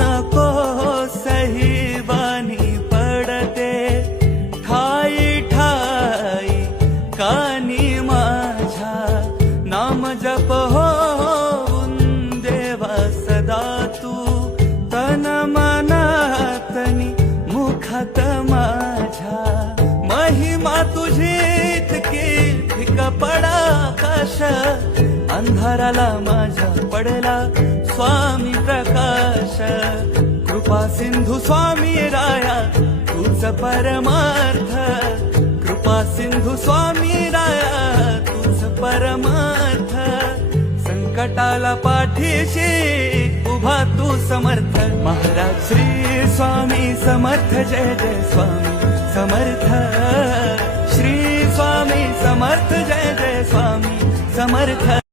नको सही बानी पडते ठाई ठाई कानी माझ्या नाम जप होऊन देवा सदा तू तन मनातनी मुखात माझ्या महिमा तुझी इतकी फिक पडा आकाश अंधाराला माझ्या पडला स्वामी प्रकाश कृपा सिंधू स्वामी राया तूच परमार्थ कृपा सिंधू स्वामी राया तूच परमार्थ संकटाला पाठीशी उभा तू समर्थ महाराज श्री स्वामी समर्थ जय जय स्वामी समर्थ श्री स्वामी समर्थ जय जय स्वामी समर्थ।